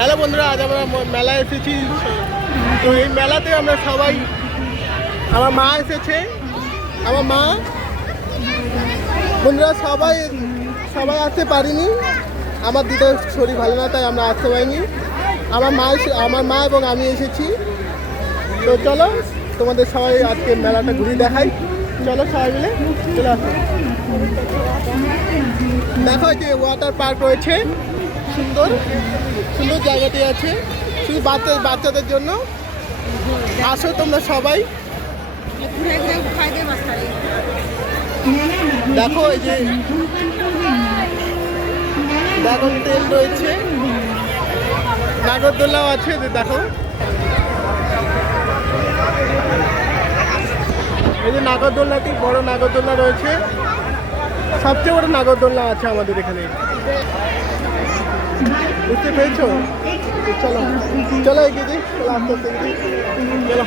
Hello বন্ধুরা, আজ আমরা মেলায় এসেছি। তো এই মেলাতে আমরা সবাই আমার মা এসেছে। আমার মা। বন্ধুরা, সবাই সবাই আসতে পারিনি। আমার দিদার শরীর ভালো না, তাই আমরা আসতে পারিনি। আমার মা আমার মা এবং আমি এসেছি। তো চলো, তোমাদের সবাই আজকে মেলাটা ঘুরে দেখাই। চলো সবাই মিলে চলে আসো। দেখো যে ওয়াটার পার্ক রয়েছে। সুন্দর সুন্দর জায়গাটি আছে। শুধু বাচ্চা বাচ্চাদের জন্য। আসো তোমরা সবাই। দেখো এই যে ড্রাগন তেল রয়েছে। নাগরদোলাও আছে, যে দেখো। এই যে নাগরদোলনাটি বড় নাগরদোলনা রয়েছে। সবচেয়ে বড় নাগরদোলনা আছে আমাদের এখানে। বুঝতে পেরেছ? চলো চলো এগিয়ে দিই চলো আস্তে আস্তে এগিয়ে। চলো।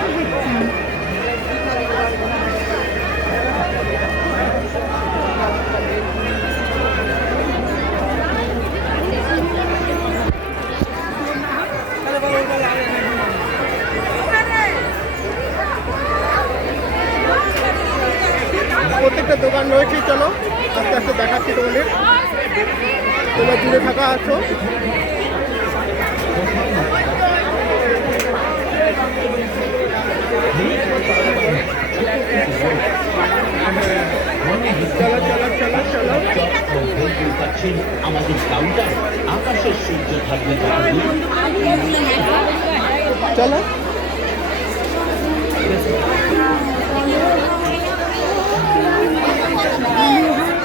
প্রত্যেকটা দোকান রয়েছে, চলো। আস্তে আস্তে দেখাচ্ছি তোমাদের। তোমরা দূরে থাকা আছো। আমাদের আকাশের চলো।